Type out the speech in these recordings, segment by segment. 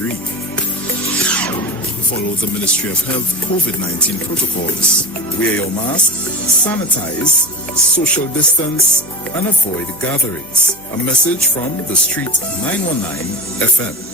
2023. Follow the Ministry of Health COVID-19 protocols. Wear your mask, sanitize, social distance, and avoid gatherings. A message from the Street 919 FM.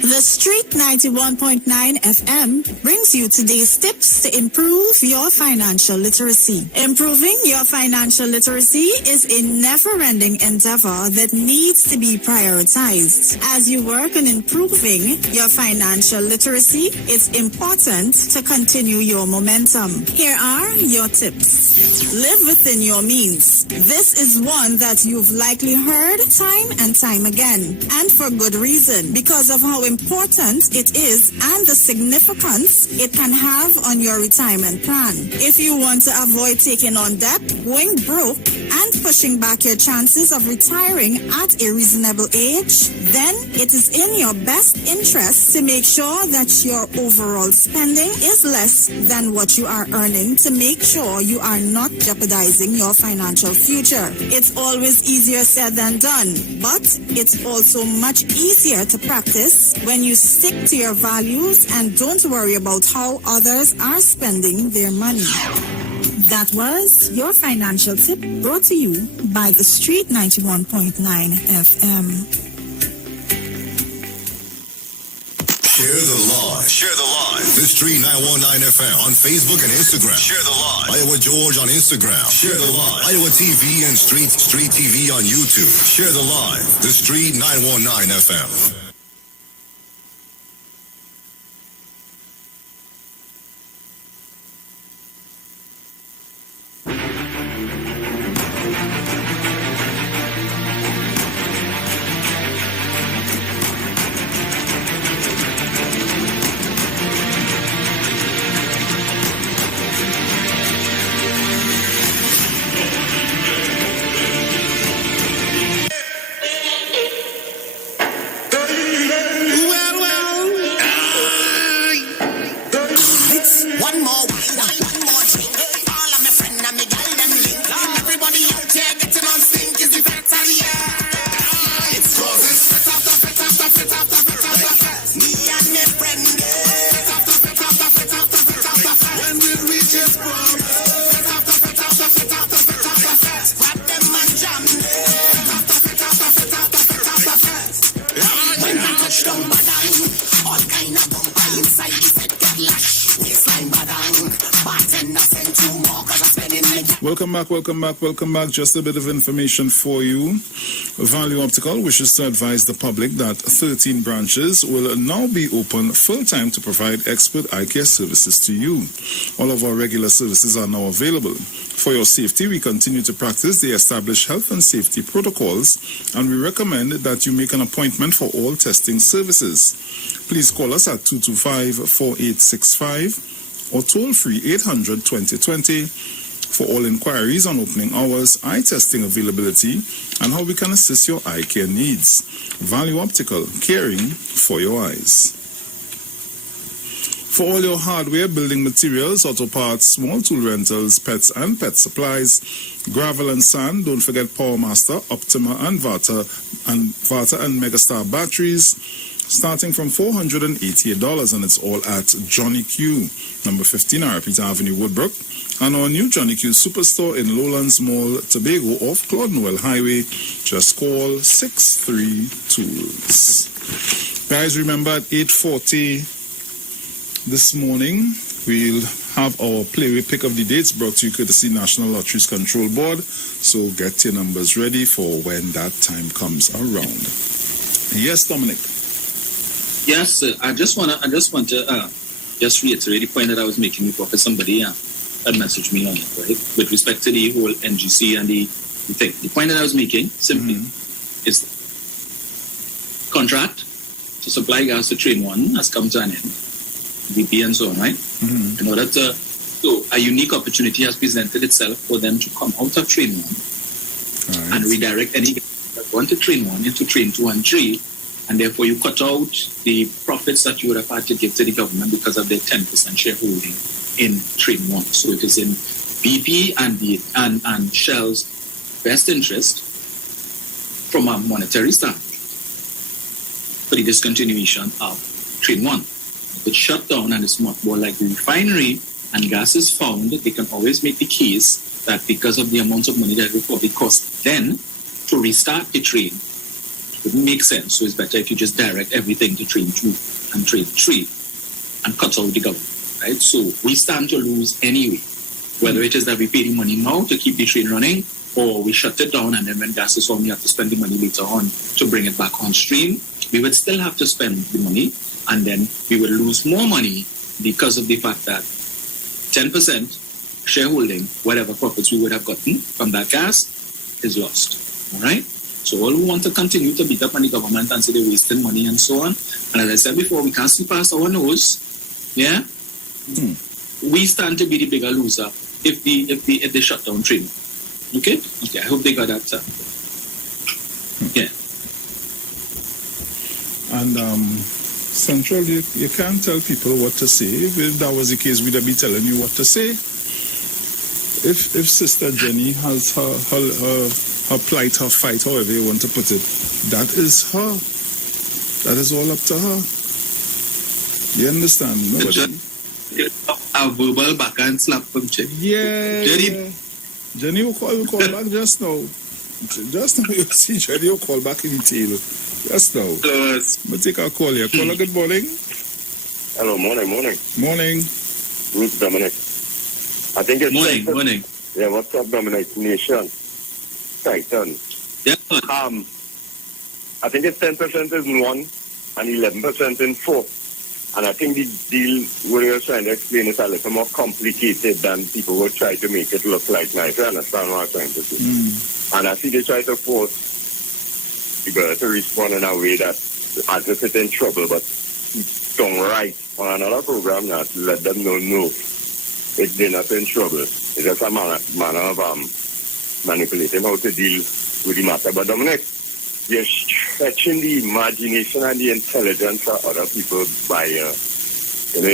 The Street 91.9 FM brings you today's tips to improve your financial literacy. Improving your financial literacy is a never-ending endeavor that needs to be prioritized. As you work on improving your financial literacy, it's important to continue your momentum. Here are your tips. Live within your means. This is one that you've likely heard time and time again, and for good reason, because of how important it is and the significance it can have on your retirement plan. If you want to avoid taking on debt, going broke, and pushing back your chances of retiring at a reasonable age, then it is in your best interest to make sure that your overall spending is less than what you are earning to make sure you are not jeopardizing your financial future. It's always easier said than done, but it's also much easier to practice when you stick to your values and don't worry about how others are spending their money. That was your financial tip brought to you by the Street 91.9 FM. Share the live. Share the live. The Street 919 FM on Facebook and Instagram. Share the live. Iowa George on Instagram. Share the live. Iowa TV and Street TV on YouTube. Share the live. The Street 919 FM. Welcome back. Just a bit of information for you. Value Optical wishes to advise the public that 13 branches will now be open full-time to provide expert eye care services to you. All of our regular services are now available. For your safety, we continue to practice the established health and safety protocols, and we recommend that you make an appointment for all testing services. Please call us at 225-4865 or toll-free 800-2020 for all inquiries on opening hours, eye testing availability, and how we can assist your eye care needs. Value Optical, caring for your eyes. For all your hardware, building materials, auto parts, small tool rentals, pets and pet supplies, gravel and sand, don't forget PowerMaster, Optima and Vata and Megastar batteries, starting from $488, and it's all at Johnny Q, number 15 Arapita Avenue, Woodbrook, and our new Johnny Q Superstore in Lowlands Mall, Tobago, off Claude Noel Highway. Just call 63 Tools. Guys, remember at 8:40 this morning, we'll have our Playway Pick of the Dates brought to you courtesy National Lotteries Control Board. So get your numbers ready for when that time comes around. Yes, Dominic. Yes, sir. I just want to just reiterate the point that I was making before, because somebody had messaged me on it, right? With respect to the whole NGC and the thing. The point that I was making simply is contract to supply gas to Train 1 has come to an end. BP and so on, right? In order to, so a unique opportunity has presented itself for them to come out of Train 1 and redirect any gas that went to Train 1 into Train 2 and 3. And therefore, you cut out the profits that you would have had to give to the government because of their 10% shareholding in Train 1. So it is in BP and Shell's best interest from a monetary standpoint for the discontinuation of Train 1. If it's shut down and it's more like the refinery and gas is found, they can always make the case that because of the amount of money that it would probably cost then to restart the train, it wouldn't make sense. So it's better if you just direct everything to Train 2 and Train 3 and cut out the government, right? So we stand to lose anyway, whether it is that we pay the money now to keep the train running or we shut it down and then when gas is found, we have to spend the money later on to bring it back on stream. We would still have to spend the money and then we would lose more money because of the fact that 10% shareholding, whatever profits we would have gotten from that gas, is lost. All right? So all who want to continue to beat up on the government and say they're wasting money and so on, and as I said before, we can't see past our nose, yeah? We stand to be the bigger loser if they shut down train. Okay? Okay, I hope they got that. Yeah. And Central, you can't tell people what to say. If that was the case, we'd be telling you what to say. If Sister Jenny has her plight, her fight, however you want to put it, that is her. That is all up to her. You understand? Nobody. A verbal backhand slap from Jenny. Yeah. Jenny will call back just now. Just now you see Jenny will call back in detail. Just now. But take our call here. Caller, good morning. Hello, morning. Morning. Ruth Dominic. I think it's Morning. Yeah, what's up, Dominic? Nation. Titan. Yeah. I think it's 10% in 1 and 11% in 4. And I think the deal what you're trying to explain is a little more complicated than people would try to make it look like now. If you understand what I'm trying to say. And I see they try to force people to respond in a way that as if it's in trouble, but don't right on another program now to let them know, no, they're not in trouble. It's just a manner of manipulating how to deal with the matter. But Dominic, you're stretching the imagination and the intelligence of other people by your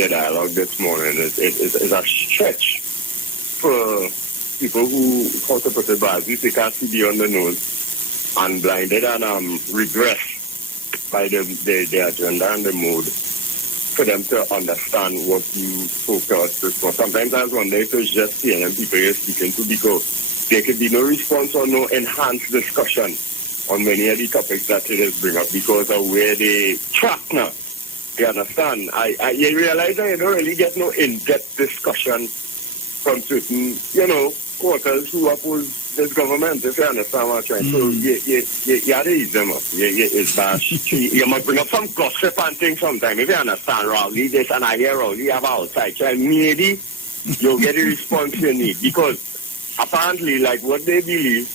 dialogue this morning. It's a stretch for people who, how to put it badly, they can't see beyond the nose and blinded and regressed by the agenda and the mood for them to understand what you spoke to us this morning. Sometimes I wonder if it's just CNN people you're speaking to because there could be no response or no enhanced discussion on many of the topics that it is bring up because of where they track now. You understand? You realize that you don't really get no in-depth discussion from certain, quarters who oppose this government, if you understand what I'm trying. So you have to ease them up. It's bad. You must bring up some gossip and things sometime. If you understand, Rowley this and I hear Rowley have outside. So maybe you'll get the response you need. Because apparently, like what they believe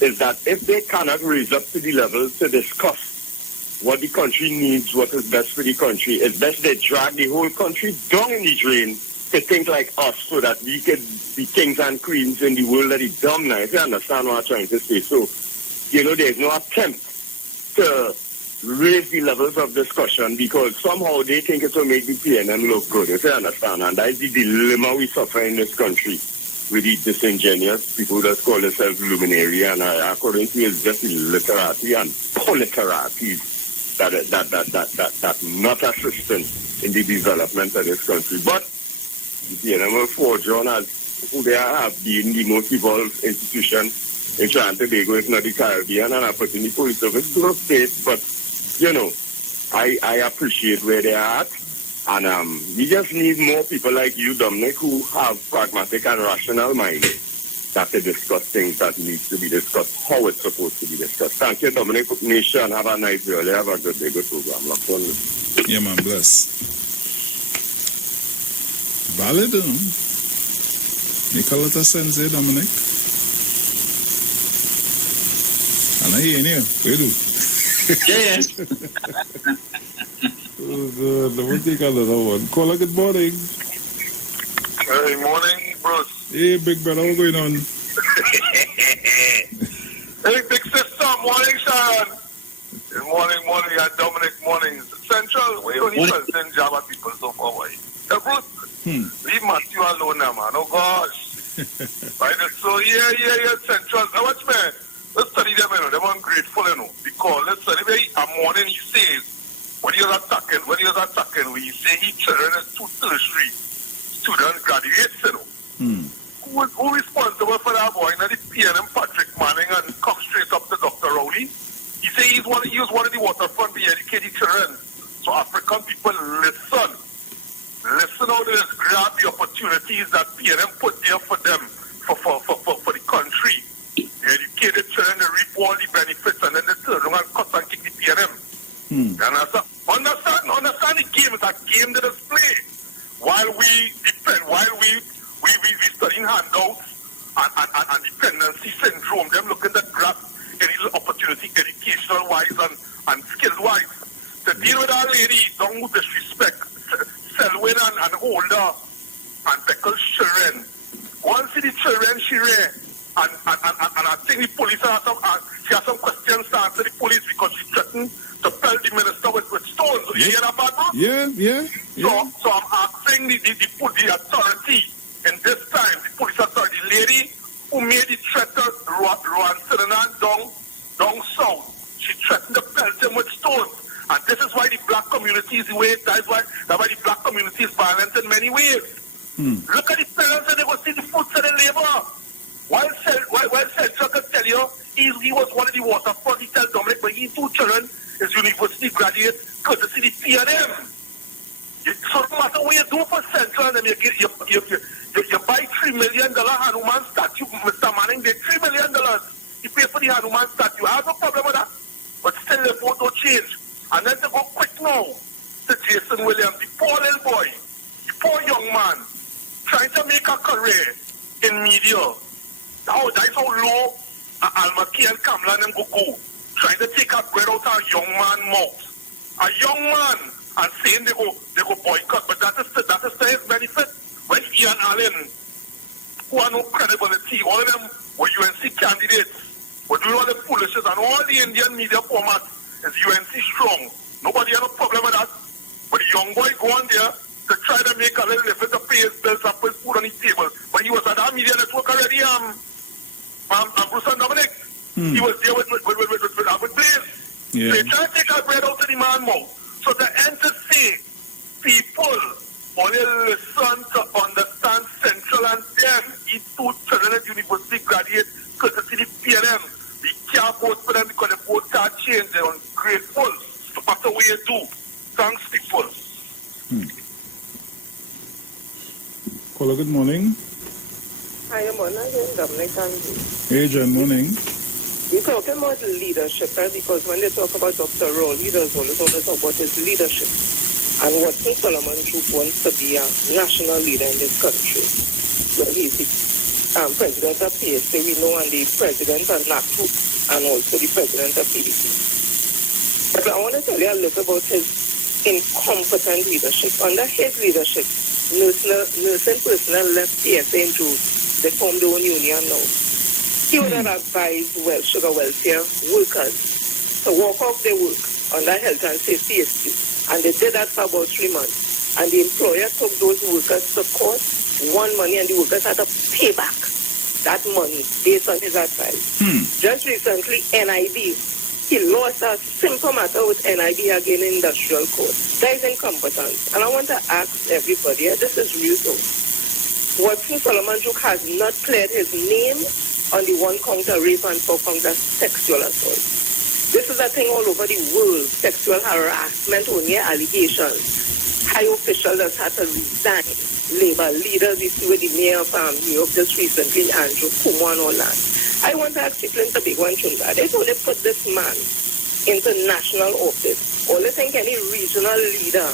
is that if they cannot raise up to the level to discuss what the country needs, what is best for the country, it's best they drag the whole country down in the drain to think like us so that we could be kings and queens in the world that is dumb now, if you understand what I'm trying to say. So, there's no attempt to raise the levels of discussion because somehow they think it will make the PNM look good, if you understand. And that is the dilemma we suffer in this country with the disingenuous people that call themselves luminary, and according to you, it's just illiterati and politerati that not assistant in the development of this country. But the PNM will forge on as who they have been the most evolved institution in Trinidad and Tobago, if not the Caribbean, and I put in the police service to state. But, I appreciate where they are at. And we just need more people like you, Dominic, who have pragmatic and rational minds that to discuss things that need to be discussed, how it's supposed to be discussed. Thank you, Dominic. Nation, have a nice day. Have a good day. Good program. Yeah, man, bless. Valid, make a lot of sense there, Dominic. And I hear you. What do you do? Yeah. Oh, good. Let me take another one. Caller, good morning. Hey, morning, Bruce. Hey, big brother, what's going on? Hey, big sister. Morning, Sharon. Good morning, and Dominic, morning. Central, we only send Java people so far away. Hey, Bruce, leave Matthew alone now, man. Oh, gosh. Right, so, yeah, Central. Now, watch me. Let's study them, they're ungrateful, listen, a morning he says, when he was attacking, he say he children is too tertiary student graduates, you know. Who responsible for that boy? Now the PNM Patrick Manning and come straight up to Dr. Rowley. He say he was one of the waterfront the educated children. So African people listen how they grab the opportunities that PNM put there for them, for the country. The educated children, they reap all the benefits and then they turn around and cut and kick the PNM. Understand the game is a game that is played. While we studying handouts and dependency syndrome, them looking to grab any opportunity educational wise and skill wise. To deal with our lady, don't disrespect Selwyn and older and Beckle's children. Once the children she read and I think the police she has some questions to answer the police because she threatened to pelt the minister with stones. You hear that, bad, bro? Yeah. So I'm asking the authority in this time, the police authority, the lady who made the threat to Rowan down south, she threatened to pelt him with stones. And this is why the black community is the way that's why the black community is violent in many ways. Look at the parents and they go see the fruits of the labor. While Selchuk can tell you he was one of the waterfront, he tell Dominic, but he 2 children is university graduate courtesy the PNM. So no matter what you do for Central, and you buy $3 million Hanuman statue, Mr. Manning, they $3 million. You pay for the Hanuman statue. I have no problem with that. But still the vote don't change. And then to go quick now to Jason Williams, the poor little boy, the poor young man, trying to make a career in media. That's how low Almaki and Kamlan and go. Trying to take a bread out of a young man's mouth. A young man, and saying they go boycott, but that is to his benefit. When Ian Allen, who are no credibility, all of them were UNC candidates, were doing all the foolishness, and all the Indian media format is UNC strong. Nobody has no problem with that. But the young boy go on there to try to make a little living to pay his bills and put food on his table. But he was at that media network already, Bruce and Dominic. He was there with Blaze. Yeah. They try to take our bread out of the man's mouth. So the end to say, people only listen to understand Central and them. These 2 children at university graduate courtesy the PNM. We can't vote for them because the vote can't change. They're ungrateful. No matter what you do. Thanks, people. Caller, good morning. Hi, good morning, Dominic. Hey, John, morning. We're talking about leadership, right? Because when they talk about Dr. Rowe, leaders always talk about his leadership. And what King Solomon Group wants to be a national leader in this country. Well, he's the president of PSA, we know, and the president of NACU, and also the president of PDP. But I want to tell you a little about his incompetent leadership. Under his leadership, nursing personnel left PSA in June. They formed their own union now. He would have advised sugar welfare workers to walk off their work under health and safety issue. And they did that for about 3 months. And the employer took those workers to court, won money, and the workers had to pay back that money based on his advice. Just recently, NIB, he lost a simple matter with NIB again in industrial court. That is incompetence. And I want to ask everybody, this is real though. Watson Solomon Juk has not cleared his name on the 1 count of rape and 4 count of sexual assault. This is a thing all over the world, sexual harassment, only allegations. High officials have had to resign. Labor leaders, you see with the mayor of New York just recently, Andrew Cuomo and all that. I want to ask people in the big one, Chunda. They only put this man into national office. Only think any regional leader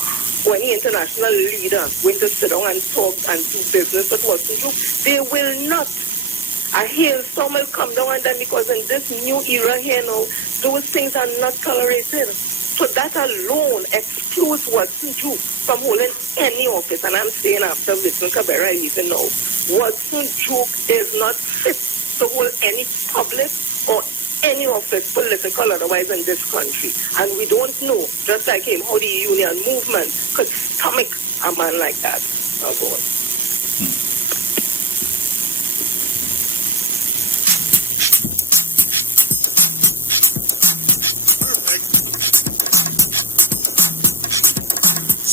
or any international leader going to sit down and talk and do business with Watson Group, they will not. A hailstorm will come down on them because in this new era here now, those things are not tolerated. So that alone excludes Watson Group from holding any office. And I'm saying after Vincent Cabrera even now, Watson Group is not fit to hold any public or any office, political otherwise, in this country. And we don't know, just like him, how the union movement could stomach a man like that. Oh, God.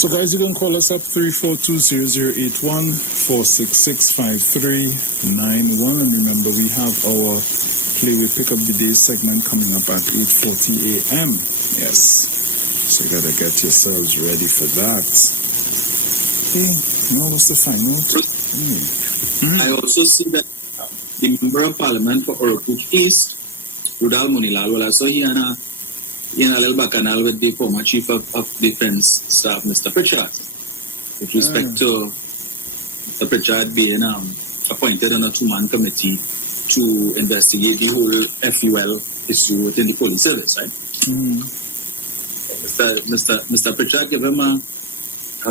So guys, you can call us up 342-0081, 466-5391. And remember, we have our Play with Pick Up the Day segment coming up at 8:40 a.m. Yes. So you gotta get yourselves ready for that. Okay, now what's the final? I also see that the Member of Parliament for Orokuk East, Rudal Munilal, well, I saw he in a little bacchanal with the former Chief of Defense Staff, Mr. Pritchard, with respect to Mr. Pritchard being appointed on a two-man committee to investigate the whole FUL issue within the police service, right? Mr. Pritchard gave him a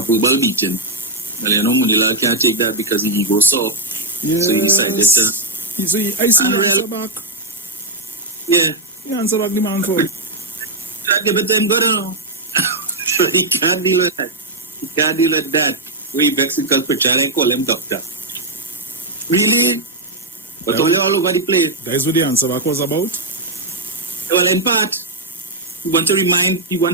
verbal beating. Well, you know, Munilal can't take that because he goes soft. Yes. So he decided to... So I see the answer back. Yeah. The answer back the man for it. Give it to him, go down. So he can't deal with that. He can't deal with that. We vex because Pritchard and call him doctor. Really? But all over the place. That is what the answer back was about? Well, in part, you want to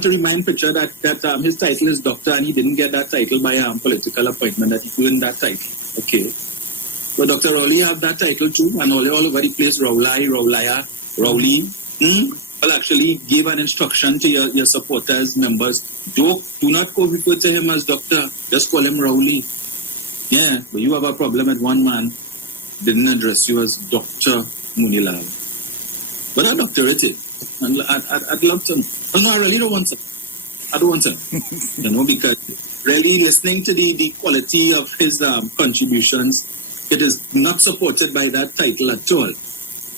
remind Pritchard that his title is doctor and he didn't get that title by political appointment, that he earned that title. Okay. But Dr. Rowley have that title too, and all over the place, Rowley. Well, actually gave an instruction to your supporters, members. Do not refer to him as doctor. Just call him Rowley. Yeah, but you have a problem with one man didn't address you as Dr. Munilal. But I doctorate it. And I'd love to. Oh, no, I really don't want to. I don't want to. Because really listening to the quality of his contributions, it is not supported by that title at all.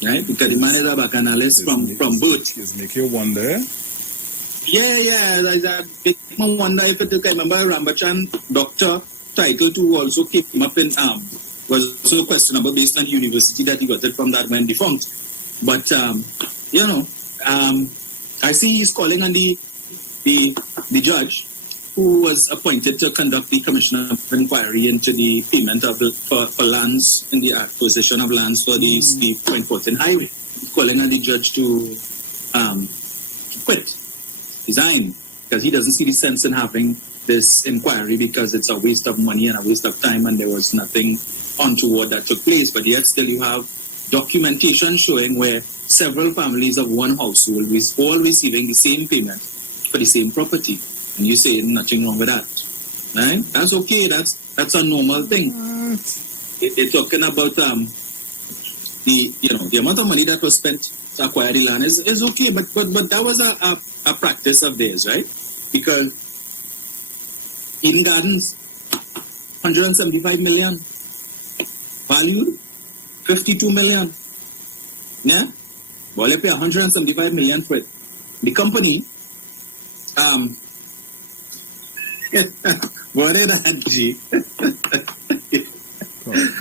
Right? Because the man is a bacchanalist from birth. It's making you wonder. Yeah. I make me wonder if it, I remember Rambachan doctor title too also came up in was so questionable based on the university that he got it from that when defunct. But I see he's calling on the judge who was appointed to conduct the commission of inquiry into the payment of for lands in the acquisition of lands for the Point Fortin Highway. He's calling on the judge to quit, resign, because he doesn't see the sense in having this inquiry because it's a waste of money and a waste of time and there was nothing untoward that took place. But yet still you have documentation showing where several families of one household is all receiving the same payment for the same property. And you say nothing wrong with that. Right? That's okay. That's a normal thing. They're talking about the amount of money that was spent to acquire the land is okay, but that was a practice of theirs, right? Because Eden Gardens, 175 million. Valued 52 million. Yeah? Well, they pay 175 million for it. The company, what is that, G?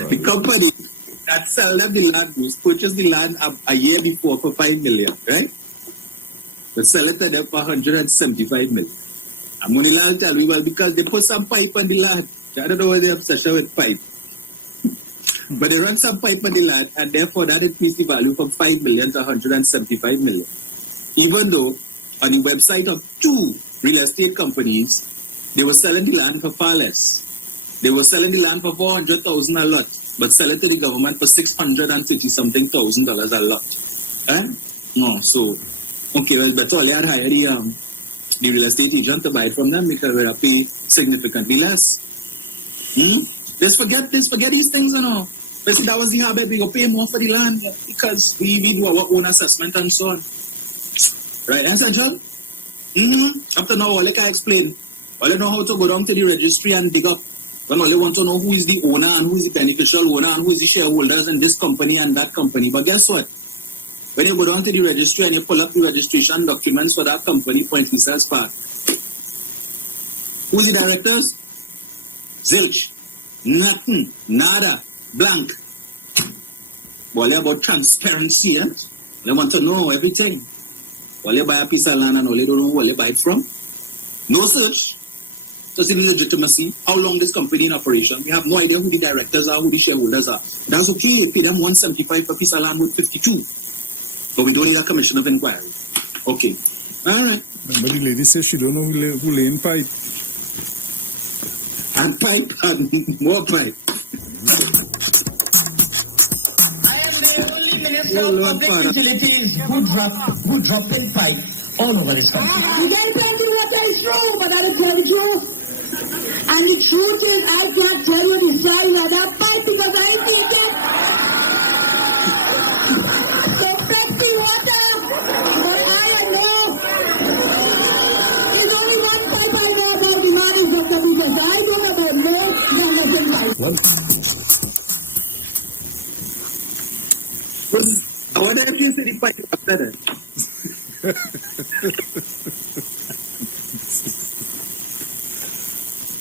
The company that sold them the land purchased the land a year before for 5 million, right? But sell it to them for 175 million. And Munilal tell me, well, because they put some pipe on the land. I don't know why they're obsessed with pipe. But they run some pipe on the land, and therefore that increased the value from 5 million to 175 million. Even though on the website of two real estate companies, they were selling the land for far less. They were selling the land for $400,000 a lot, but sell it to the government for $630-something thousand a lot. No, so okay, well, better all hire the real estate agent to buy it from them because we'll pay significantly less. Let's forget these things, But see, that was the habit. We go pay more for the land because we do our own assessment and so on. Right, essential? Up to now, all I can explain. All you know how to go down to the registry and dig up. When all you want to know who is the owner and who is the beneficial owner and who is the shareholders in this company and that company. But guess what? When you go down to the registry and you pull up the registration documents for that company, Point Research Park, who's the directors? Zilch. Nothing. Nada. Blank. Well, about transparency, They want to know everything. Well, you buy a piece of land and all you don't know where you buy it from. No search. So it's illegitimacy. How long this company in operation? We have no idea who the directors are, who the shareholders are. That's okay. You pay them 175 for a piece of land with 52. But we don't need a commission of inquiry. Okay. All right. But the lady says she don't know who laying pipe. And pipe and more pipe. I am the only minister of public utilities who drop in pipe all over this country. You can tell me what is true, but I don't tell the truth. And the truth is, I can't tell you the size of that pipe because I ain't seen it. So fetch the water, but I know. There's only one pipe I know about the man is Dr. Because I don't know about no nothing pipe. I wonder if you see the pipe is better.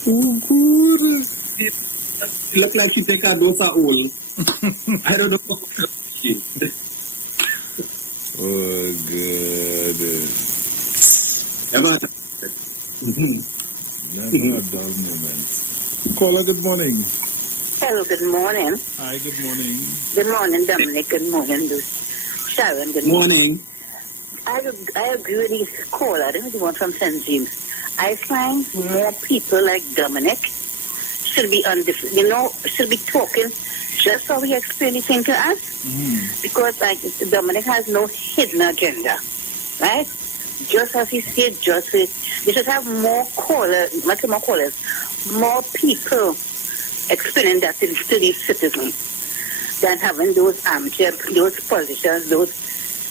Oh, good. It look like she take a dose of oil. I don't know. Oh, good. Never a dull moment. Caller, good morning. Hello, good morning. Hi, good morning. Good morning, Dominic. Good morning, Sharon. Good morning. I agree with this caller, the one from St. James. I find more people like Dominic should be should be talking just how he explained the thing to us. Because Dominic has no hidden agenda, right? Just as he said, we should have more callers, more people explaining that to the citizens than having those armchair, those politicians, those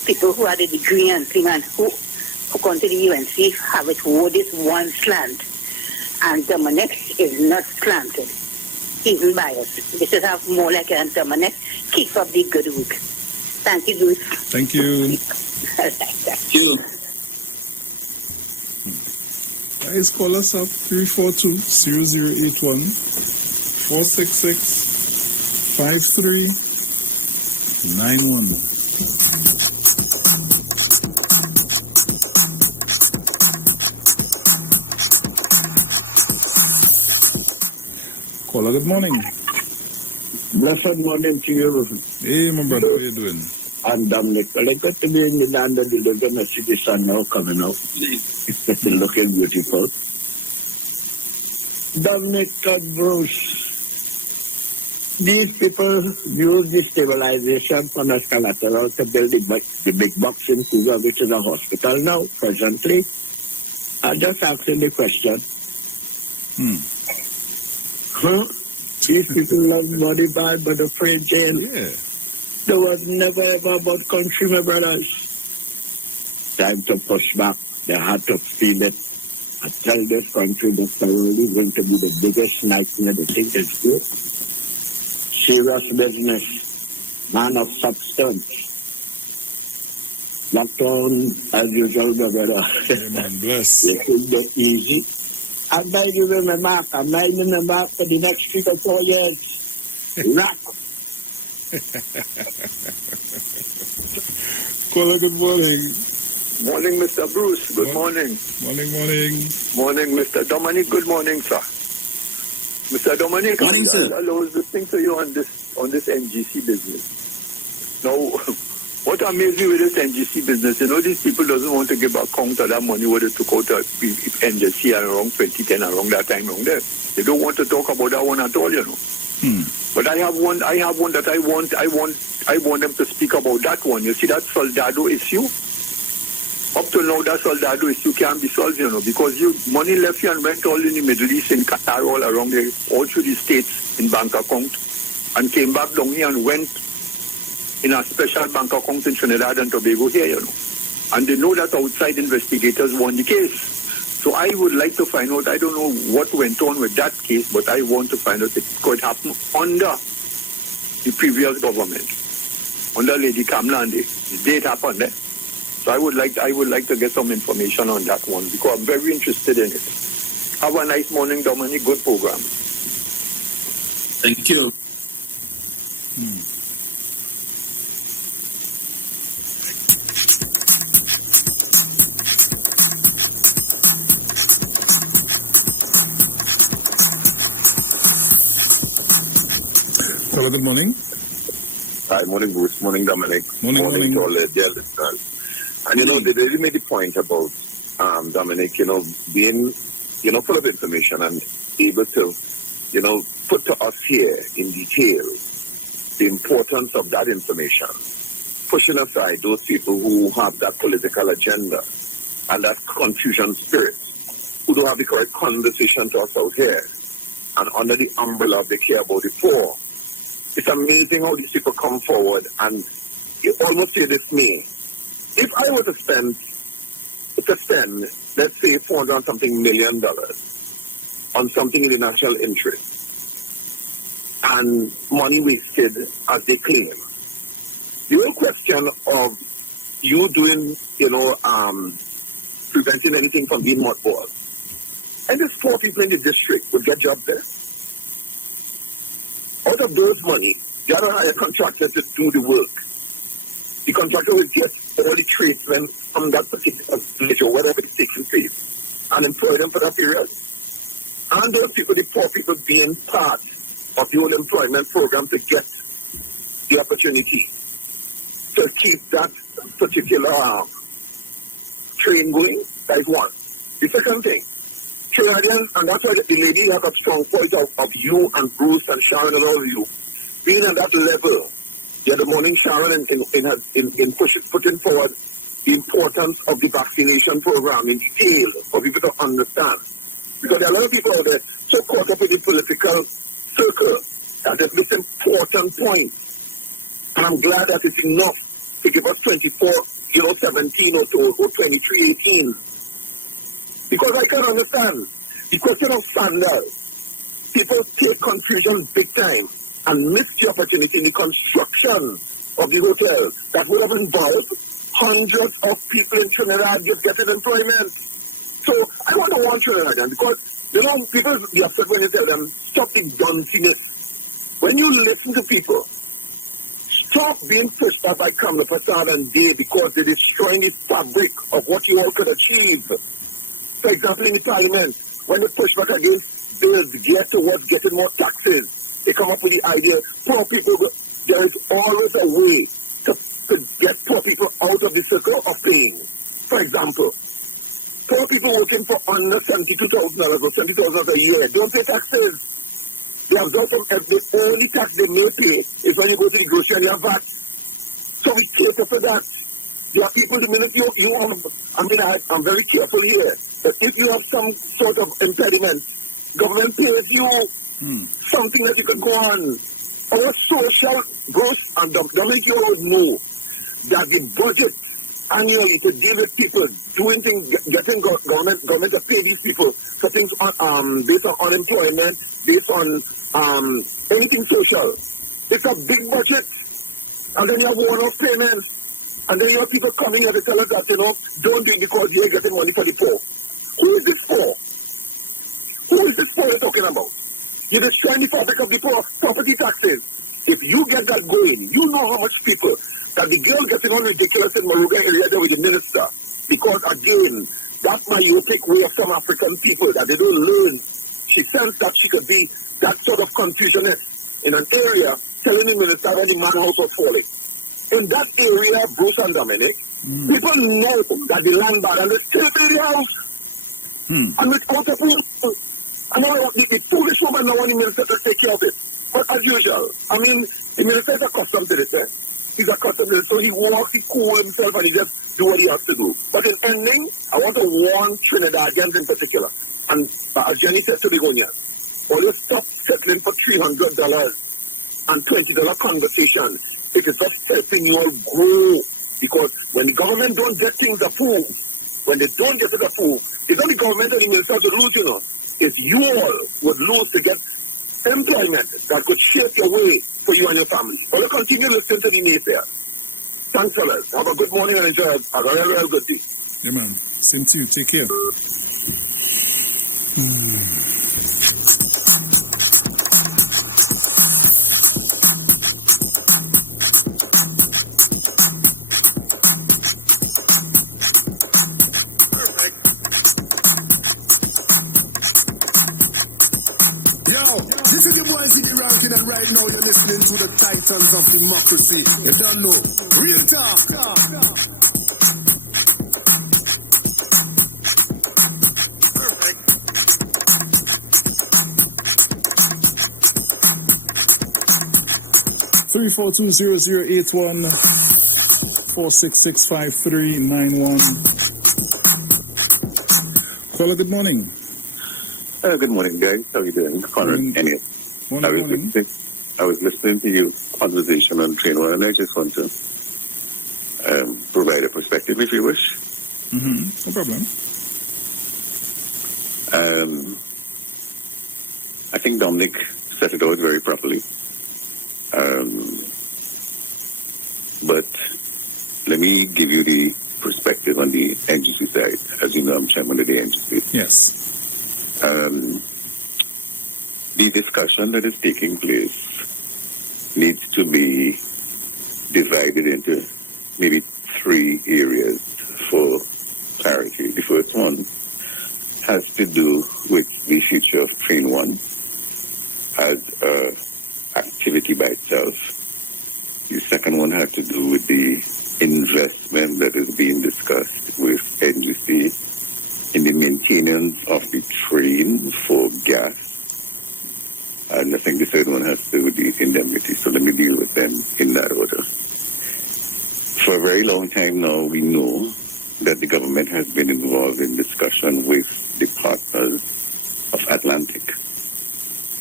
people who had a degree and thing and who come to the UNC have it with this one slant. And Dominic is not slanted. He's biased. We should have more like Dominic. Keep up the good work. Thank you, Bruce. Thank you. Thank you. Guys, call us up 342-0081 466-5391. Caller, good morning. Blessed morning to you. Hey, my brother, how you doing? And Dominic, well, I got to be in the land of the living. I see the sun now coming out. It's looking beautiful. Dominic and Bruce, these people use the stabilization fund as collateral to build the big box in Cougar, which is a hospital now, presently. I'm just asking the question. These people love money bad, but afraid jail. Yeah. There was never ever about country, my brothers. Time to push back. They had to feel it. I tell this country that thoroughly going to be the biggest nightmare. They think it's good. Serious business. Man of substance. Lockdown as usual, my brother. Yeah, man, bless. They think they're easy. I'm not giving my mark. I'm not giving my mark for the next 3 to 4 years. Rock. Caller, good morning. Morning, Mr. Bruce. Good morning. Morning. Morning, Mr. Dominic. Good morning, sir. Mr. Dominic, Morning, sir. I was listening to you on this NGC business. Now, what amazed me with this NGC business, these people doesn't want to give account of that money what they took out of NGC around 2010, around that time around there. They don't want to talk about that one at all, But I have one that I want them to speak about that one. You see that Soldado issue? Up to now, that Soldado issue can't be solved, because money left you and went all in the Middle East, in Qatar, all around there, all through the states in bank account, and came back down here and went in a special bank account in Trinidad and Tobago here, And they know that outside investigators won the case. So I would like to find out, I don't know what went on with that case, but I want to find out if it could happen under the previous government, under Lady Kamlande. It did happen there. So I would like to get some information on that one because I'm very interested in it. Have a nice morning, Dominic. Good program. Thank you. Hello, good morning. Hi, morning, Bruce. Morning, Dominic. Morning. To all the dear listeners. And, they really made the point about Dominic, being, full of information and able to put to us here in detail the importance of that information, pushing aside those people who have that political agenda and that confusion spirit, who don't have the correct conversation to us out here, and under the umbrella of the care about the poor. It's amazing how these people come forward, and you almost say this me. If I were to spend, let's say, $400 and something million on something in the national interest, and money wasted as they claim, the whole question of you doing, preventing anything from being mothballed, and there's 4 people in the district would get jobs there. Out of those money, you have to hire a contractor to do the work. The contractor will get all the tradesmen from that particular village or whatever is taking place and employ them for that period. And those people, the poor people, being part of the whole employment program to get the opportunity to keep that particular train going. That is one. The second thing, Trinidadians, and that's why the lady has a strong point of you and Bruce and Sharon and all of you being at that level. The other morning, Sharon in putting forward the importance of the vaccination program in detail for people to understand. Because there are a lot of people out there so caught up in the political circle that they miss important points. And I'm glad that it's enough to give us 24, 17 or 23, 18. Because I can understand the question of sandals. People take confusion big time and miss the opportunity in the construction of the hotel that would have involved hundreds of people in Trinidad just getting employment. So I want to warn Trinidadians because, people be upset when you tell them, stop the dunciness. When you listen to people, stop being pushed back by Kamala Prasad and Day because they're destroying the fabric of what you all could achieve. For example, in the parliament, when they push back against bills geared towards getting more taxes, they come up with the idea, poor people, there is always a way to get poor people out of the circle of paying. For example, poor people working for under $72,000 or $70,000 a year don't pay taxes. They absorb from the only tax they may pay is when you go to the grocery and you have VAT. So we cater for that. There are people, the minute I'm very careful here, that if you have some sort of impediment, government pays you something that you can go on. Our social growth, and Dominic, you all know that the budget annually to deal with people doing things, getting government to pay these people for things based on unemployment, based on anything social. It's a big budget. And then you have one-off payments. And then you have people coming here to tell us that, don't do it because you're getting money for the poor. Who is this for? Who is this for you're talking about? You're destroying the fabric of the poor, property taxes. If you get that going, you know how much people, that the girl getting all ridiculous in Maruga area there with the minister. Because again, that's myopic way of some African people, that they don't learn. She sensed that she could be that sort of confusionist in an area telling the minister that the man house was falling. In that area, Bruce and Dominic, people know that the land bad and they still build the house. And without a fool, the foolish woman now want the minister to take care of it. But as usual, the minister is accustomed to this. He's accustomed to it, so he walks, he cool himself, and he just do what he has to do. But in ending, I want to warn Trinidadians in particular, and as Jenny said to Begonias, always stop settling for $300 and $20 conversation. It is just helping you all grow. Because when the government don't get things approved, when they don't get it approved, it's not the government and the ministers would lose, It's you all would lose to get employment that could shape your way for you and your family. But we'll continue listening to the naysayers. Thanks, fellas. Have a good morning and enjoy a real good day. Yeah, man. Same to you. Take care. This is the boys in the ranking, and right now you're listening to the titans of democracy. You don't know. Real talk. Perfect. 342-0081 466-5391. Caller, good morning. Good morning, guys. How are you doing? Conrad, Elliot. Morning. I was listening to your conversation on Train 1, and I just want to provide a perspective, if you wish. No problem. I think Dominic set it out very properly. But let me give you the perspective on the NGC side. As you know, I'm chairman of the NGC. Yes. The discussion that is taking place needs to be divided into maybe 3 areas for clarity. The first one has to do with the future of Train 1 as an activity by itself. The second one has to do with the investment that is being discussed with NGC in the maintenance of the train for gas. And I think the third one has to do with the indemnity. So let me deal with them in that order. For a very long time now, we know that the government has been involved in discussion with the partners of Atlantic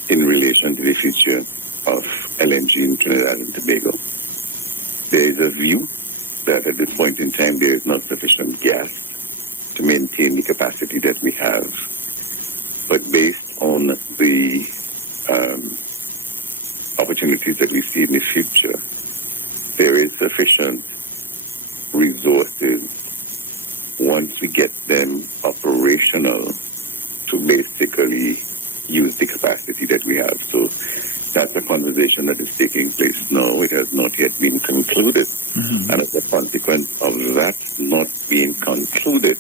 in relation to the future of LNG in Trinidad and Tobago. There is a view that at this point in time there is not sufficient gas to maintain the capacity that we have. But based on the opportunities that we see in the future, there is sufficient resources once we get them operational to basically use the capacity that we have. So that's a conversation that is taking place now. It has not yet been concluded. And as a consequence of that not being concluded,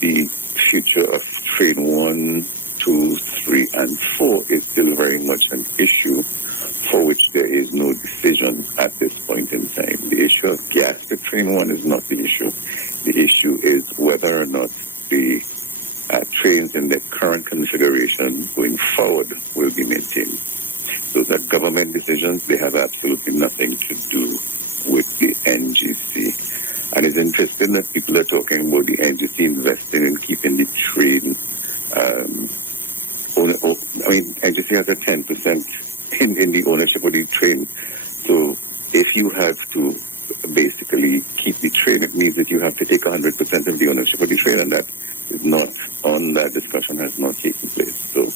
the future of Train 1, 2, 3, and 4 is still very much an issue for which there is no decision at this point in time. The issue of gas to Train 1 is not the issue. The issue is whether or not the trains in their current configuration going forward will be maintained. Those are government decisions. They have absolutely nothing to do with the NGC. And it's interesting that people are talking about the NGC investing in keeping the train. NGC has a 10% in the ownership of the train. So if you have to basically keep the train, it means that you have to take 100% of the ownership of the train, and that is not on that discussion, has not taken place. So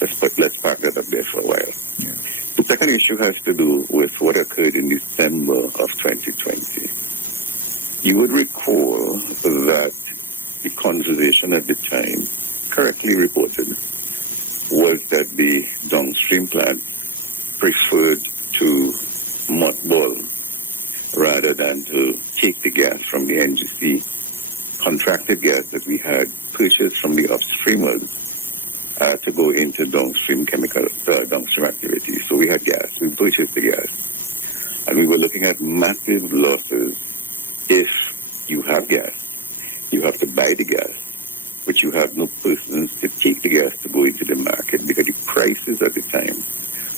let's park that up there for a while. Yeah. The second issue has to do with what occurred in December of 2020. You would recall that the conversation at the time, correctly reported, was that the downstream plants preferred to mothball rather than to take the gas from the NGC, contracted gas that we had purchased from the upstreamers to go into downstream downstream activity. So we had gas, we purchased the gas, and we were looking at massive losses. If you have gas, you have to buy the gas, but you have no persons to take the gas to go into the market because the prices at the time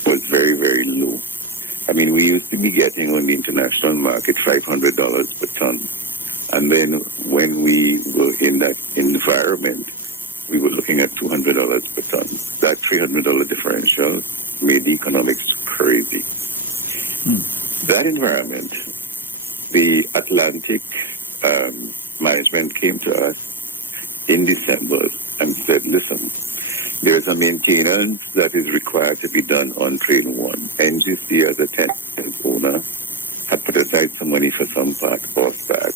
was very, very low. I mean, we used to be getting on the international market $500 per ton. And then when we were in that environment, we were looking at $200 per ton. That $300 differential made the economics crazy. That environment, the Atlantic management came to us in December and said, listen, there's a maintenance that is required to be done on Train 1. NGC as a 10% owner had put aside some money for some part of that.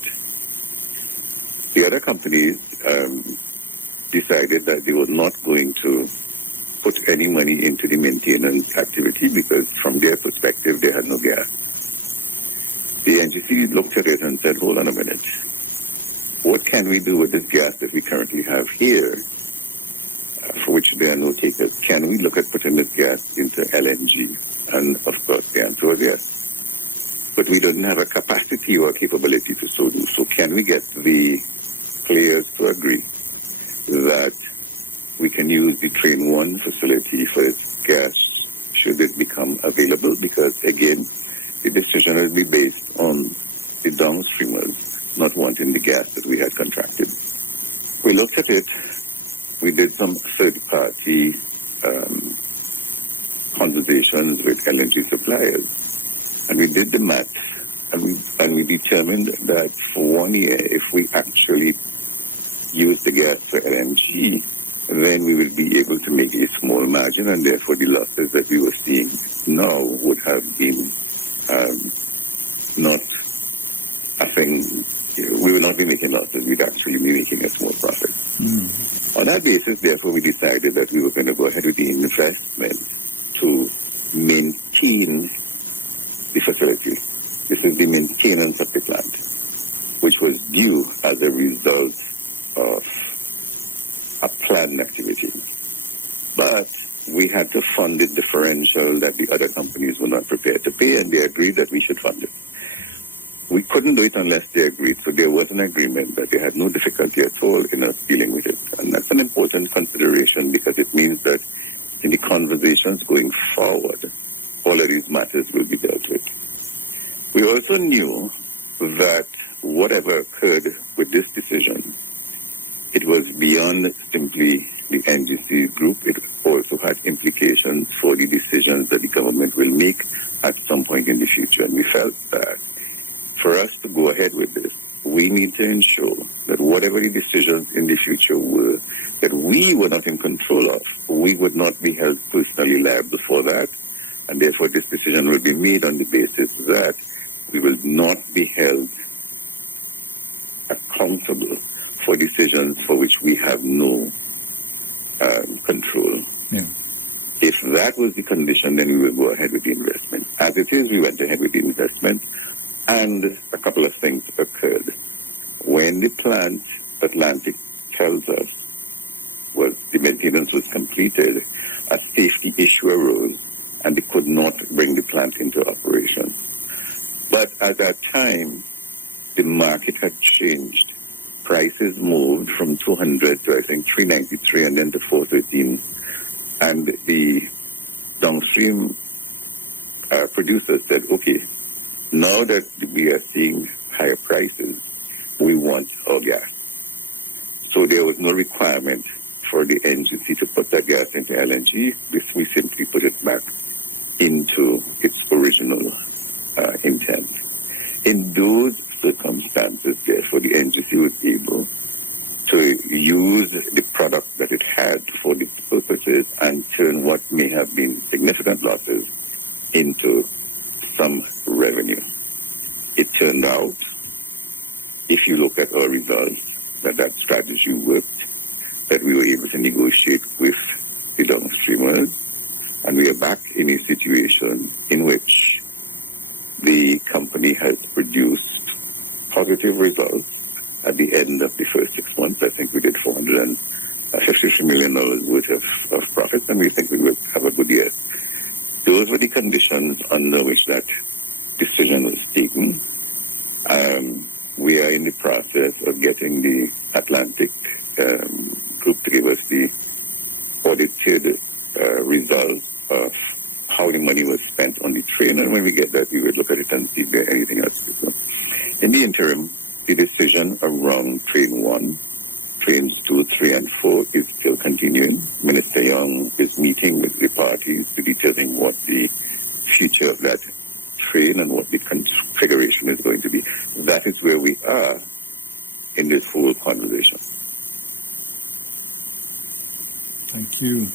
The other companies decided that they were not going to put any money into the maintenance activity because from their perspective they had no gas. The NGC looked at it and said, hold on a minute. What can we do with this gas that we currently have here, for which there are no takers? Can we look at putting this gas into LNG? And of course the answer was yes. But we didn't have a capacity or a capability to so do. So can we get the players to agree that we can use the Train 1 facility for its gas should it become available? Because again, the decision will be based on the downstreamers not wanting the gas that we had contracted. We looked at it. We did some third-party conversations with LNG suppliers, and we did the math, and we determined that for 1 year, if we actually use the gas for LNG, then we will be able to make a small margin, and therefore the losses that we were seeing now would have been not a thing. We will not be making losses. We'd actually be making a small profit. On that basis, therefore, we decided that we were going to go ahead with the investment to maintain the facility. This is the maintenance of the plant, which was due as a result of a planned activity. But we had to fund the differential that the other companies were not prepared to pay, and they agreed that we should fund it. We couldn't do it unless they agreed, so there was an agreement that they had no difficulty at all in us dealing with it. And that's an important consideration because it means that in the conversations going forward, all of these matters will be dealt with. We also knew that whatever occurred with this decision, it was beyond simply the NGC group. It also had implications for the decisions that the government will make at some point in the future. And we felt that for us to go ahead with this, we need to ensure that whatever the decisions in the future were that we were not in control of, we would not be held personally liable for that, and therefore this decision will be made on the basis that we will not be held accountable for decisions for which we have no control. Yeah. If that was the condition, then we will go ahead with the investment. As it is, we went ahead with the investment. And a couple of things occurred. When the plant, Atlantic tells us, the maintenance was completed, a safety issue arose, and they could not bring the plant into operation. But at that time, the market had changed. Prices moved from 200 to, I think, 393 and then to 413. And the downstream producers said, okay, now that we are seeing higher prices, we want our gas. So there was no requirement for the NGC to put that gas into LNG. We simply put it back into its original intent. In those circumstances, therefore, the NGC was able to use the product that it had for these purposes and turn what may have been significant losses into some revenue. It turned out, if you look at our results, that strategy worked, that we were able to negotiate with the downstreamers, and we are back in a situation in which the company has produced positive results at the end of the first 6 months. I think we did $453 million worth of profits, and we think we will have a good year. Those were the conditions under which that decision was taken. We are in the process of getting the Atlantic group to give us the audited results of how the money was spent on the train, and when we get that, we will look at it and see if there's anything else to do. In the interim, the decision around Train 1, Trains 2, 3, and 4 is still continuing. Minister Young is meeting with the parties to determine what the future of that train and what the configuration is going to be. That is where we are in this whole conversation. Thank you.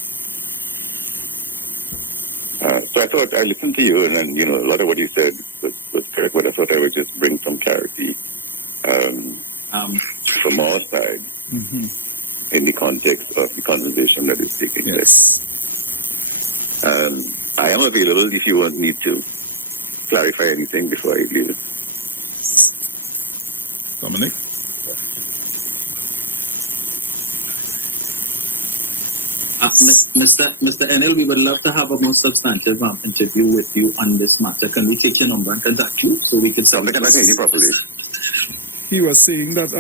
So I thought, I listened to you, and you know, a lot of what you said was correct, but I thought I would just bring some clarity from our side in the context of the conversation that is taking place. I am available if you want me to clarify anything before I leave. Dominic? Mr. Enel, we would love to have a more substantive interview with you on this matter. Can we take your number and contact you so we can I can hear you properly. He was saying that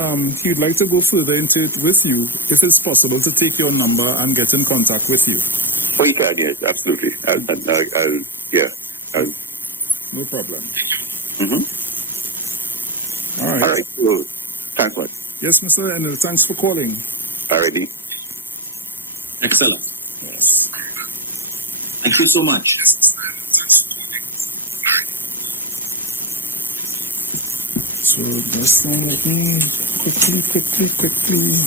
he'd like to go further into it with you, if it's possible to take your number and get in contact with you. Oh, you can, yes, absolutely. No problem. Mm-hmm. All right. All right. Well, thanks much. Yes, Mr. Enel, thanks for calling. Alrighty. Excellent. Yes. Thank you so much. So just let me quickly.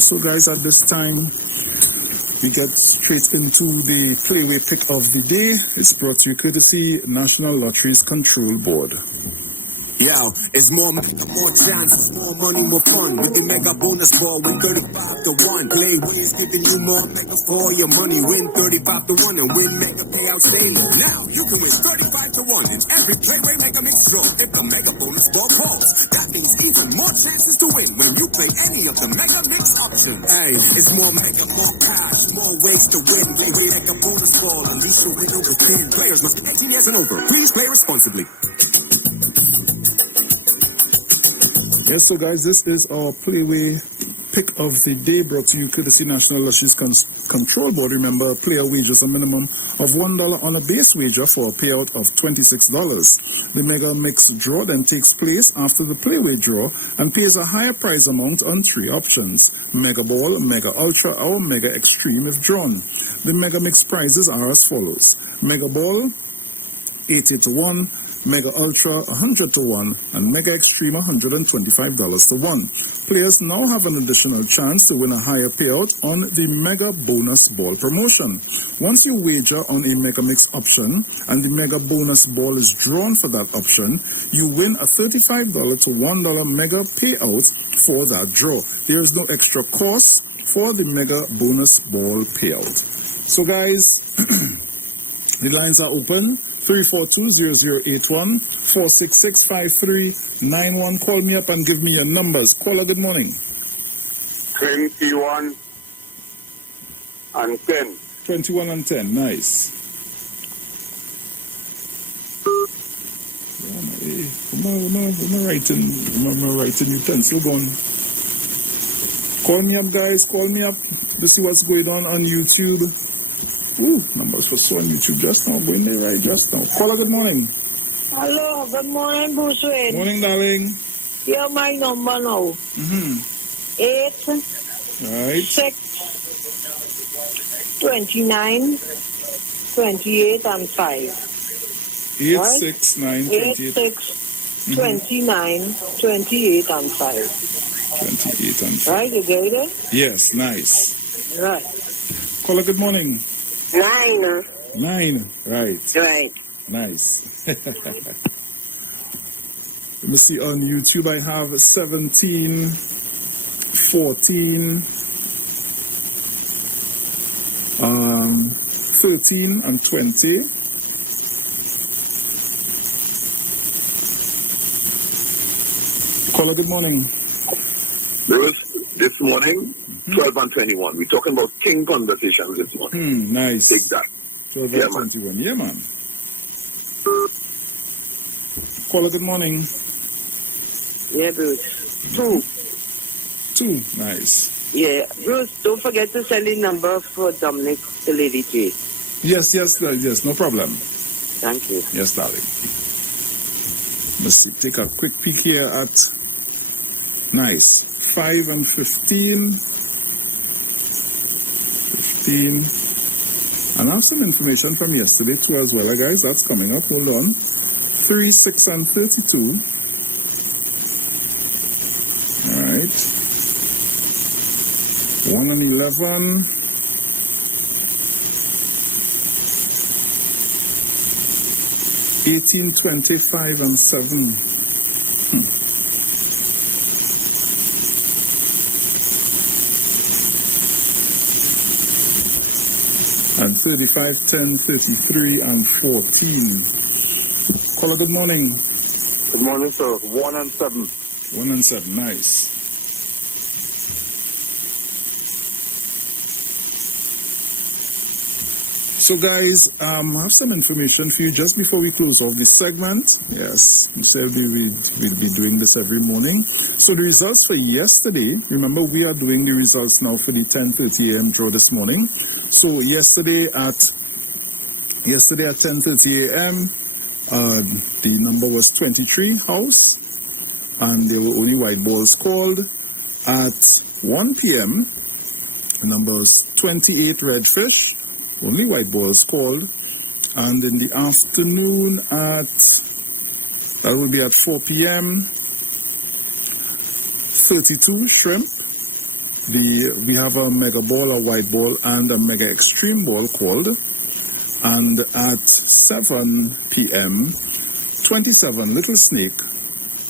So guys, at this time, we get straight into the Playway Pick of the Day. It's brought to you courtesy National Lotteries Control Board. Yo, it's more chance, more money, more fun. You can make a bonus ball with 35 to 1. Playways giving you more mega for your money. Win 35 to 1 and win mega payouts daily. Now you can win 35 to 1 in every Playway Mega Mix draw. If the mega bonus ball falls, that means even more chances to win when you play any of the Mega Mix options. Hey, it's more mega, more cash, more ways to win. Playway Mega Bonus Ball, at least the winner with 3 players must be 18 years and over. Please play responsibly. Yes, so guys, this is our Playway Pick of the Day, brought to you courtesy National Lotteries Control Board. Remember, player wages a minimum of $1 on a base wager for a payout of $26. The Mega Mix draw then takes place after the Playway draw and pays a higher prize amount on 3 options: Mega Ball, Mega Ultra, or Mega Extreme if drawn. The Mega Mix prizes are as follows: Mega Ball, 80 to 1, Mega Ultra 100 to 1, and Mega Extreme $125 to 1. Players now have an additional chance to win a higher payout on the Mega Bonus Ball promotion. Once you wager on a Mega Mix option and the Mega Bonus Ball is drawn for that option, you win a $35 to $1 Mega payout for that draw. There is no extra cost for the Mega Bonus Ball payout. So guys, the lines are open. 342-0081, 466-5391. Call me up and give me your numbers. Caller, good morning. 21 and 10. 21 and 10, nice. Am I writing utensil going? Call me up, guys. Call me up to see what's going on YouTube. Ooh, numbers was so on YouTube just now. Going there right just now. Caller, good morning. Hello, good morning, Bruce Wayne. Morning, darling. Here's my number now. 8 right. 6 29 28 and 5. 8 right? 6 9 28. 8 6 29 28 and 5. 28 and 5. Right, you get it? Yes, nice. Right. Caller, good morning. 9. 9, right. Right. Nice. Let me see, on YouTube I have 17, 14, 13 and 20. Caller, good morning. Bruce, this morning, 12 and 21. We're talking about king conversations this morning. Nice. Take that. 12 Yeah, and man. 21. Yeah, man. Caller, good morning. Yeah, Bruce. 2. 2, nice. Yeah, Bruce, don't forget to send the number for Dominic, the Lady J. Yes, no problem. Thank you. Yes, darling. Let's see, take a quick peek here at nice 5 and 15. 15. And I have some information from yesterday too as well, guys. That's coming up. Hold on. 3, 6 and 32. All right. 1 and 11. 18, 25 and 7. And 35, 10, 33 and 14. Caller, good morning. Good morning, sir. 1 and 7. 1 and 7, nice. So guys, I have some information for you just before we close off this segment. Yes, we said we'll be doing this every morning. So the results for yesterday, remember we are doing the results now for the 10:30 a.m. draw this morning. So yesterday at 10:30 a.m., the number was 23 house, and there were only white balls called. At 1 p.m., the number was 28 redfish, only white balls called. And in the afternoon that will be at 4 p.m., 32 shrimp. We have a mega ball, a white ball, and a mega extreme ball called. And at 7 p.m., 27 little snake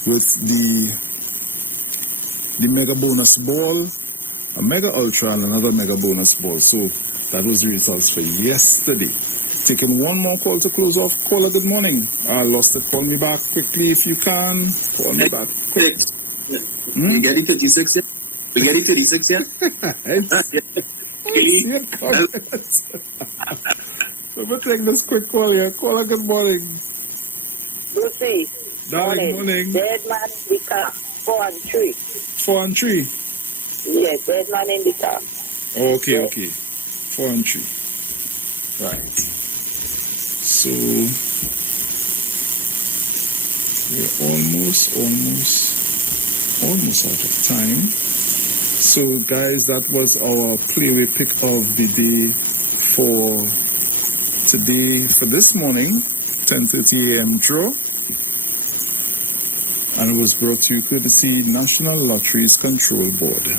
with the mega bonus ball, a mega ultra, and another mega bonus ball. So that was the results for yesterday. Taking one more call to close off. Caller, good morning. I lost it. Call me back quickly if you can. Call me back quick. We get it 56 yet? We get it 36 yet? Let me take this quick call here. Caller, good morning. Lucy. Darling, morning. Dead man in the car. 4 and 3. 4 and 3? Yes, dead man in the car. Okay, okay. 4 and 3. Right. So we're almost out of time. So guys, that was our playway pick of the day for today, for this morning, 10:30 a.m. draw. And it was brought to you courtesy National Lotteries Control Board.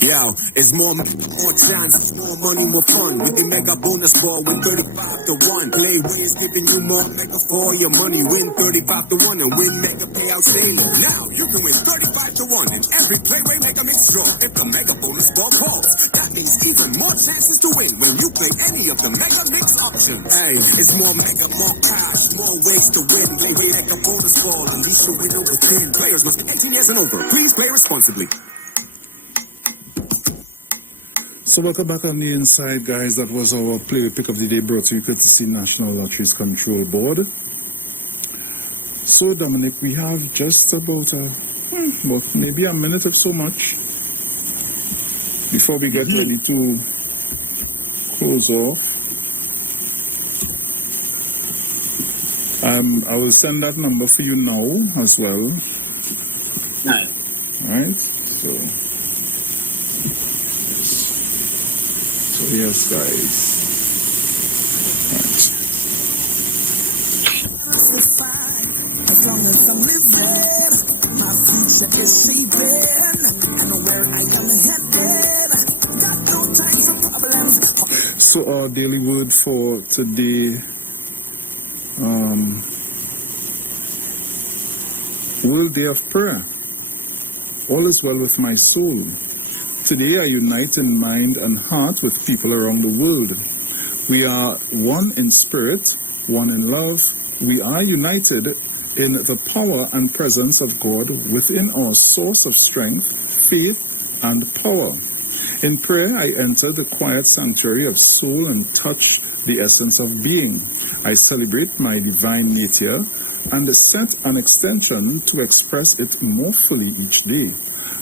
Yo, it's more chance, more money, more fun. With the mega bonus ball, win 35 to 1. Play wins, giving you more mega for your money. Win 35 to 1 and win mega payouts daily. Now you can win 35 to 1 in every playway mega mix draw. If the mega bonus ball falls, that means even more chances to win when you play any of the mega mix options. Hey, it's more mega, more cash, more ways to win. Play mega bonus ball, and least the winner with 10 players must be 18 years and over. Please play responsibly. So welcome back on the inside, guys. That was our playway pick of the day, brought to you courtesy National Lotteries Control Board. So Dominic, we have just about maybe a minute or so much before we get ready to close off. I will send that number for you now as well. All right. So yes, guys. Right. As long as I'm living, my future is sinking. I know where I am headed. Got no time for problems. So our daily word for today, World Day of Prayer. All is well with my soul. Today I unite in mind and heart with people around the world. We are one in spirit, one in love. We are united in the power and presence of God within our source of strength, faith, and power. In prayer, I enter the quiet sanctuary of soul and touch the essence of being. I celebrate my divine nature and set an extension to express it more fully each day.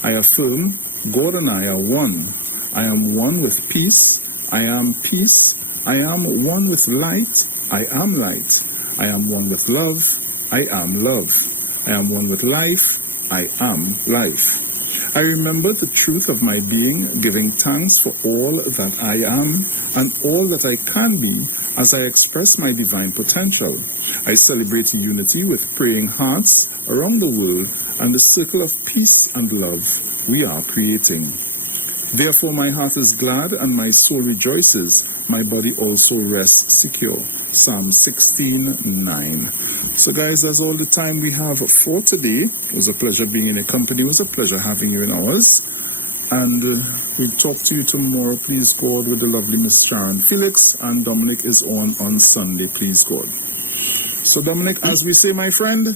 I affirm God and I are one. I am one with peace. I am peace. I am one with light. I am light. I am one with love. I am love. I am one with life. I am life. I remember the truth of my being, giving thanks for all that I am and all that I can be as I express my divine potential. I celebrate unity with praying hearts around the world and the circle of peace and love we are creating. Therefore my heart is glad and my soul rejoices. My body also rests secure. Psalm 16:9. So guys, that's all the time we have for today. It was a pleasure being in your company. It was a pleasure having you in ours. And we'll talk to you tomorrow, please God, with the lovely Miss Sharon. Felix and Dominic is on Sunday, please God. So Dominic, as we say, my friend,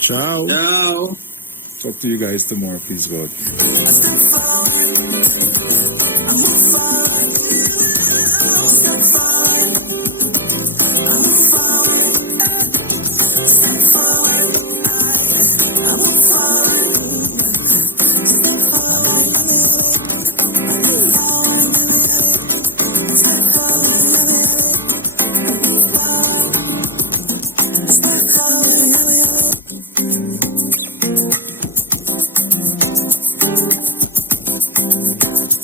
ciao. Ciao. Talk to you guys tomorrow, please God. Woke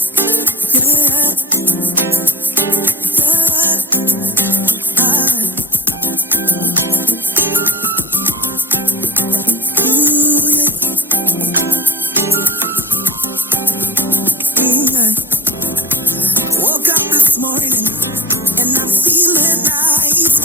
up this morning and I'm feeling nice.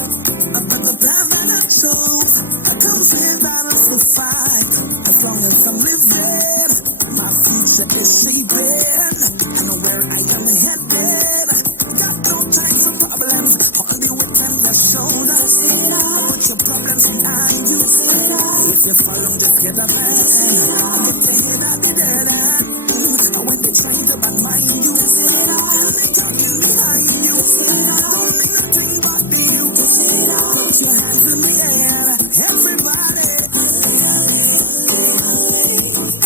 But the path that I chose, I comes with battles to fight. As long as I'm living, my future is shaping. I know where I am headed. Got no time for problems, only with tender shoulders. Put your problems behind you. If you follow the kid of man, get your head out the dead end. And when they try to badmine you, coming behind you. Don't mean nothing but you. Put your hands in the air, everybody.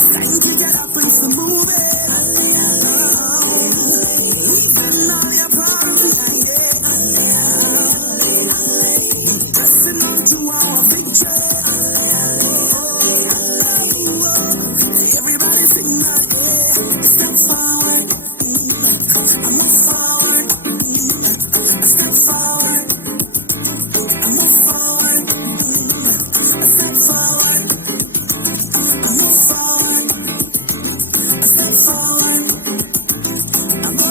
Time to get up and to move it. Leaving all your problems behind you. Pressing on to our picture. Everybody sing that. Step forward. I move forward. I step forward. I move forward. I step forward. I move forward. I step forward. I move.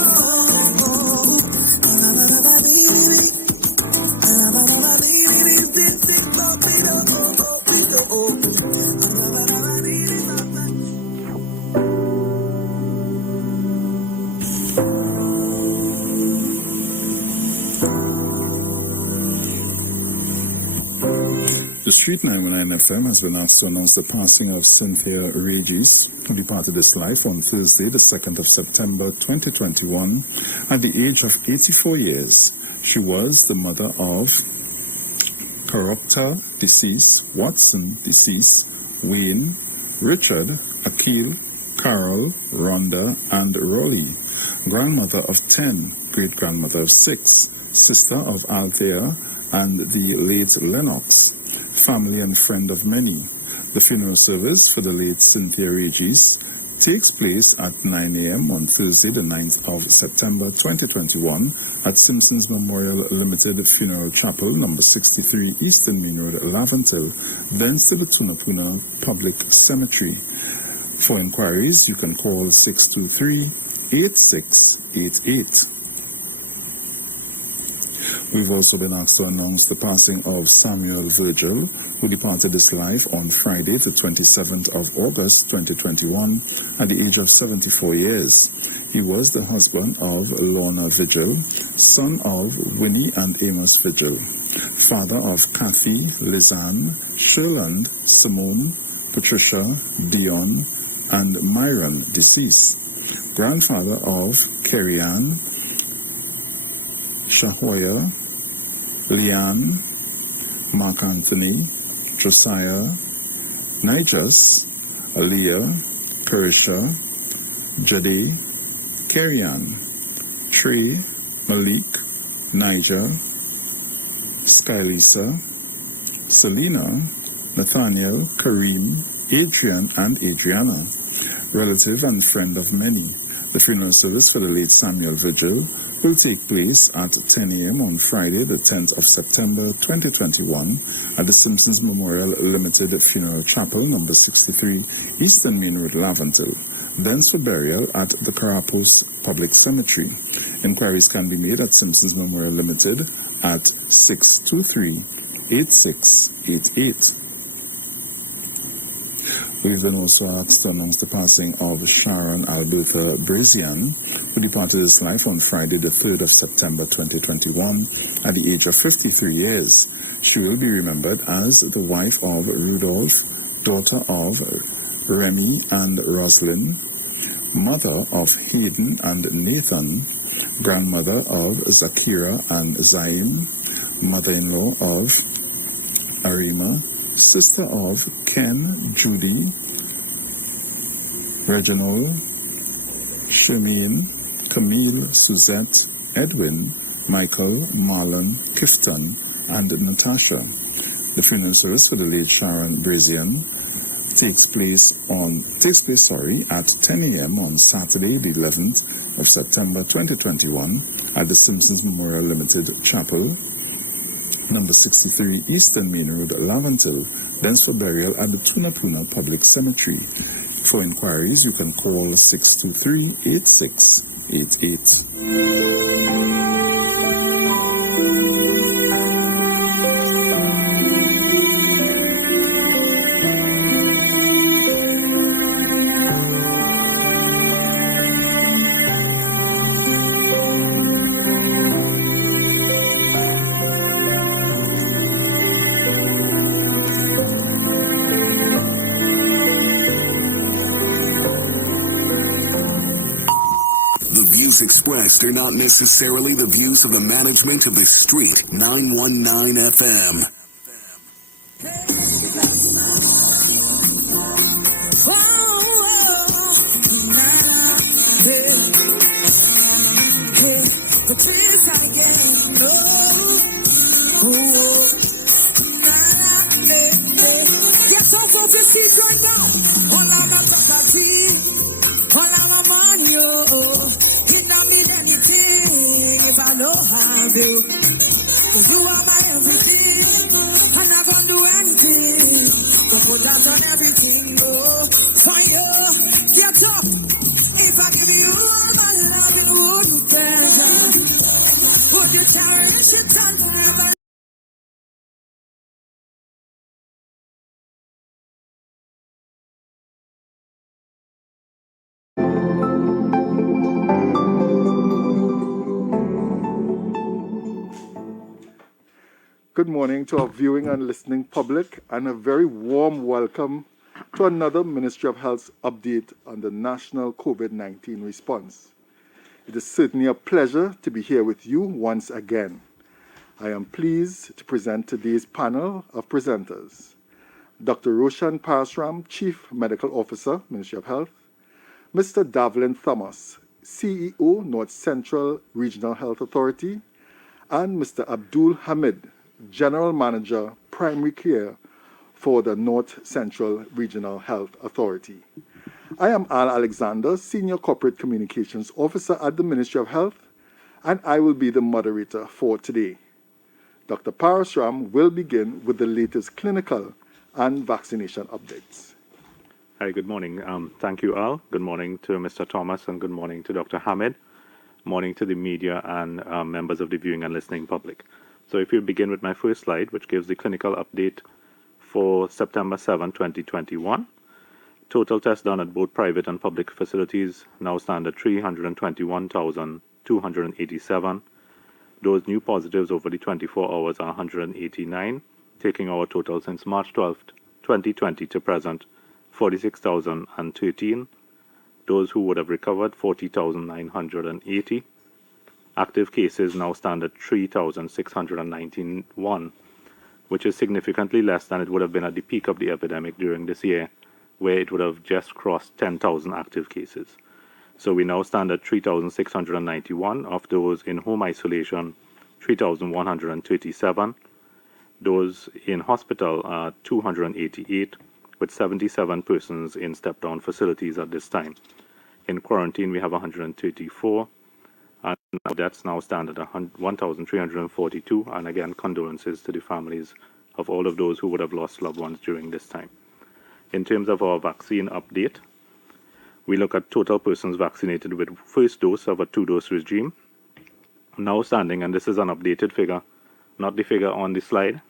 The Street 919 FM has been asked to announce the passing of Cynthia Regis, who departed this life on Thursday, the 2nd of September 2021, at the age of 84 years. She was the mother of Carocta, deceased, Watson, deceased, Wayne, Richard, Akil, Carol, Rhonda, and Rolly, grandmother of 10, great-grandmother of 6, sister of Althea and the late Lennox, family and friend of many. The funeral service for the late Cynthia Regis takes place at 9 a.m. on Thursday, the 9th of September 2021 at Simpsons Memorial Limited Funeral Chapel, number 63 Eastern Main Road, Laventil, then to the Tunapuna Public Cemetery. For inquiries, you can call 623-8688. We've also been asked to announce the passing of Samuel Virgil, who departed this life on Friday, the 27th of August 2021, at the age of 74 years. He was the husband of Lorna Vigil, son of Winnie and Amos Vigil, father of Kathy, Lizanne, Sherland, Simone, Patricia, Dion, and Myron, deceased, grandfather of Kerry-Ann, Shahoya, Leanne, Mark Anthony, Josiah, Nijas, Aaliyah, Carisha, Jade, Kerry-Ann, Trey, Malik, Niger, Skylisa, Selena, Nathaniel, Kareem, Adrian, and Adriana, relative and friend of many. The funeral service for the late Samuel Vigil will take place at 10 a.m. on Friday, the 10th of September 2021 at the Simpsons Memorial Limited Funeral Chapel, number 63 Eastern Main Road, Laventil, thence for burial at the Carapos Public Cemetery. Inquiries can be made at Simpsons Memorial Limited at 623-8688. We've been also asked to announce the passing of Sharon Alberta Brazian, who departed this life on Friday, the 3rd of September 2021, at the age of 53 years. She will be remembered as the wife of Rudolph, daughter of Remy and Roslyn, mother of Hayden and Nathan, grandmother of Zakira and Zaim, mother-in-law of Arima, sister of Ken, Judy, Reginald, Shermaine, Camille, Suzette, Edwin, Michael, Marlon, Kifton, and Natasha. The funeral service for the late Sharon Brazian takes place at 10 a.m. on Saturday, the 11th of September 2021 at the Simpsons Memorial Limited Chapel, number 63 Eastern Main Road, Lavantil, thence for burial at the Tunapuna Public Cemetery. For inquiries, you can call 623-8688. Expressed are not necessarily the views of the management of the Street 919 FM. Good morning to our viewing and listening public, and a very warm welcome to another Ministry of Health update on the national COVID-19 response. It is certainly a pleasure to be here with you once again. I am pleased to present today's panel of presenters. Dr. Roshan Parasram, Chief Medical Officer, Ministry of Health, Mr. Davlin Thomas, CEO, North Central Regional Health Authority, and Mr. Abdul Hamid, General Manager, Primary Care for the North Central Regional Health Authority. I am Al Alexander, Senior Corporate Communications Officer at the Ministry of Health, and I will be the moderator for today. Dr. Parasram will begin with the latest clinical and vaccination updates. Hi, good morning. Thank you, Al. Good morning to Mr. Thomas, and good morning to Dr. Hamid. Morning to the media and members of the viewing and listening public. So if you begin with my first slide, which gives the clinical update for September 7, 2021. Total tests done at both private and public facilities now stand at 321,287. Those new positives over the 24 hours are 189, taking our total since March 12, 2020 to present, 46,013. Those who would have recovered, 40,980. Active cases now stand at 3,691, which is significantly less than it would have been at the peak of the epidemic during this year, where it would have just crossed 10,000 active cases. So we now stand at 3,691. Of those in home isolation, 3,137. Those in hospital are 288, with 77 persons in step-down facilities at this time. In quarantine, we have 134. And deaths now stand at 1,342, and again, condolences to the families of all of those who would have lost loved ones during this time. In terms of our vaccine update, we look at total persons vaccinated with first dose of a 2-dose regime. Now standing, and this is an updated figure, not the figure on the slide,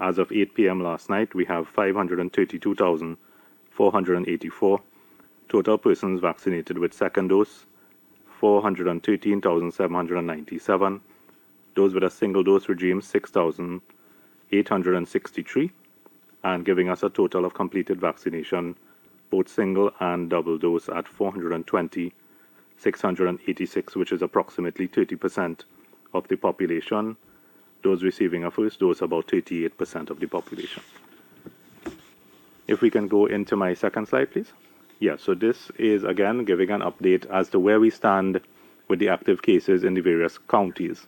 as of 8 p.m. last night, we have 532,484. Total persons vaccinated with second dose, 413,797. Those with a single dose regime, 6,863, and giving us a total of completed vaccination, both single and double dose, at 420,686, which is approximately 30% of the population. Those receiving a first dose, about 38% of the population. If we can go into my second slide, please. Yeah, so this is, again, giving an update as to where we stand with the active cases in the various counties.